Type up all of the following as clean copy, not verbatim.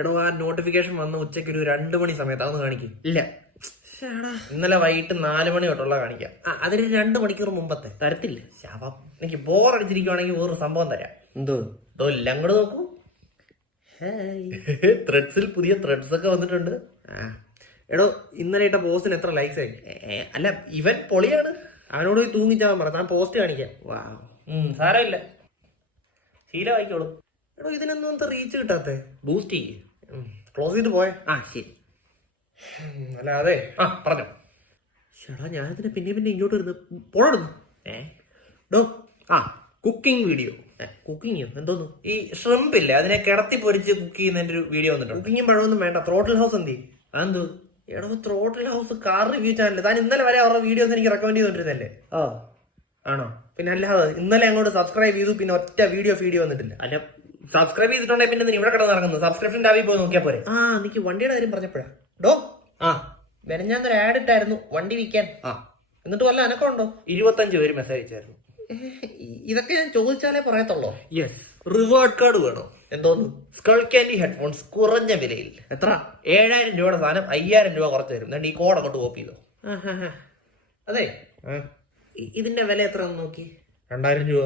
എടോ ആ നോട്ടിഫിക്കേഷൻ വന്ന ഉച്ചയ്ക്ക് ഒരു 2 മണി സമയത്ത് അതൊന്ന് കാണിക്കും. ഇല്ല. ഇന്നലെ വൈകിട്ട് 4 മണി തൊട്ടുള്ള കാണിക്കാം. അതിന് 2 മണിക്കൂർ മുമ്പത്തെ തരത്തില്ല. ശാപം. എനിക്ക് ബോറടിച്ചിരിക്കുവാണെങ്കിൽ വേറൊരു സംഭവം തരാം. എന്തോ എല്ലാം അങ്ങോട്ട് നോക്കൂ. ത്രെഡ്സിൽ പുതിയ ത്രെഡ്സ് ഒക്കെ വന്നിട്ടുണ്ട്. എടോ ഇന്നലെ ഇട്ട പോസ്റ്റിന് എത്ര ലൈക്സ് ആയി? അല്ല ഇവൻ പൊളിയാണ്. അവനോട് പോയി തൂങ്ങിച്ചാവാൻ പറ, ഞാൻ പോസ്റ്റ് കാണിക്കാം. സാരമില്ല, ശീലമായിക്കോളും. എടോ ഇതിനൊന്നും എന്താ റീച്ച് കിട്ടാത്തെ? ബൂസ്റ്റ് ചെയ്യേ. ക്ലോസ് ചെയ്ത് പോയെ. ശരി. അല്ല അതെ പറഞ്ഞോ. ചേട്ടാ ഞാനിതിനെ പിന്നെ ഇങ്ങോട്ട് വരുന്നു പോടുന്നു. ഡോ കുക്കിംഗ് വീഡിയോ. കുക്കിങ്ങോ? എന്തോന്നു? ഈ ഷ്രിംപ് ഇല്ലേ, അതിനെ കിടത്തി പൊരിച്ച് കുക്ക് ചെയ്യുന്നതിന്റെ ഒരു വീഡിയോ വന്നിട്ടുണ്ട്. കുക്കിങ്ങും പഴമൊന്നും വേണ്ട. ത്രോട്ടിൽ ഹൗസ് എന്ത്? അതെന്തോ? എടോ throttle house car review channel. താൻ ഇന്നലെ വരെ അവരുടെ വീഡിയോസ് എനിക്ക് റെക്കമെൻഡ് ചെയ്തോണ്ടിരുന്നല്ലേ? ആണോ? പിന്നെ അല്ലാതെ ഇന്നലെ അങ്ങോട്ട് സബ്സ്ക്രൈബ് ചെയ്തു, പിന്നെ ഒറ്റ വീഡിയോ വന്നിട്ടില്ല. അല്ല സബ്സ്ക്രൈബ് ചെയ്തിട്ടുണ്ടെങ്കിൽ പിന്നെ ഇവിടെ കിടന്ന് നടക്കുന്നത്. സബ്സ്ക്രിപ്ഷൻ്റെ ആവി പോയി നോക്കിയാൽ പോരെ. എനിക്ക് വണ്ടിയുടെ കാര്യം പറഞ്ഞപ്പോഴാ. ഡോ മെനഞ്ഞാന്നൊരു ആഡ് ഇട്ടായിരുന്നു വണ്ടി വിൽക്കാൻ. എന്നിട്ട് വല്ല അനക്കമുണ്ടോ? 25 പേര് മെസ്സേജ് അയച്ചായിരുന്നു. ഇതൊക്കെ ഞാൻ ചോദിച്ചാലേ പറയത്തുള്ളൂ. യെസ്. റിവാർഡ് കാർഡ് വേണോ? എന്തോന്ന്? സ്കൾ ക്യാൻഡി ഹെഡ്ഫോൺസ് കുറഞ്ഞ വിലയിൽ. എത്ര? 7000 രൂപയുടെ സാധനം 5000 രൂപ കുറച്ച് തരും. എന്നിട്ട് ഈ കോഡ് അങ്ങോട്ട് കോപ്പി ചെയ്തോ. അതെ ഇതിന്റെ വില എത്ര നോക്കി? 2000 രൂപ.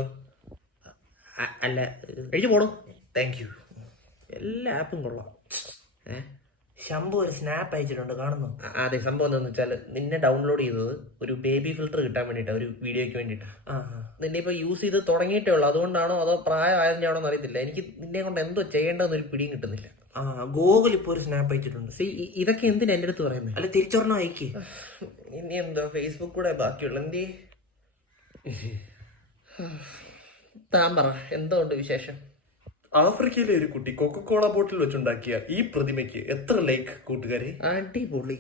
അല്ല കഴിച്ചു പോണു. Thank you. എല്ലാ ആപ്പും കൊള്ളാം. ശംഭു ഒരു സ്നാപ്പ് അയച്ചിട്ടുണ്ട്, കാണുന്നു. അതെ, സംഭവം എന്താന്ന് വെച്ചാൽ നിന്നെ ഡൗൺലോഡ് ചെയ്തത് ഒരു ബേബി ഫിൽറ്റർ കിട്ടാൻ വേണ്ടിയിട്ടാണ്, ഒരു വീഡിയോയ്ക്ക് വേണ്ടിയിട്ട്. നിന്നെ ഇപ്പൊ യൂസ് ചെയ്ത് തുടങ്ങിയിട്ടേ ഉള്ളൂ. അതുകൊണ്ടാണോ അതോ പ്രായമായതിന്റെ ആണോ എന്ന് അറിയത്തില്ല. എനിക്ക് നിന്നെ കൊണ്ട് എന്തോ ചെയ്യേണ്ടതെന്നൊരു പിടിയും കിട്ടുന്നില്ല. ഗൂഗിൾ ഇപ്പൊ ഒരു സ്നാപ്പ് അയച്ചിട്ടുണ്ട്. ഇതൊക്കെ എന്തിനാ എന്റെ അടുത്ത് പറയുന്നത്? അല്ല തിരിച്ചൊരെണ്ണം അയക്ക്. ഇനി എന്താ ഫേസ്ബുക്ക് കൂടെ ബാക്കിയുള്ള എന്തേ? താൻ പറ, എന്തുകൊണ്ട് വിശേഷം? ആഫ്രിക്കയിലെ ഒരു കുട്ടി കൊക്കക്കോള ബോട്ടിൽ വെച്ചുണ്ടാക്കിയ ഈ പ്രതിമയ്ക്ക് എത്ര ലൈക്ക് കൂട്ടുകാരെ? അടിപൊളി.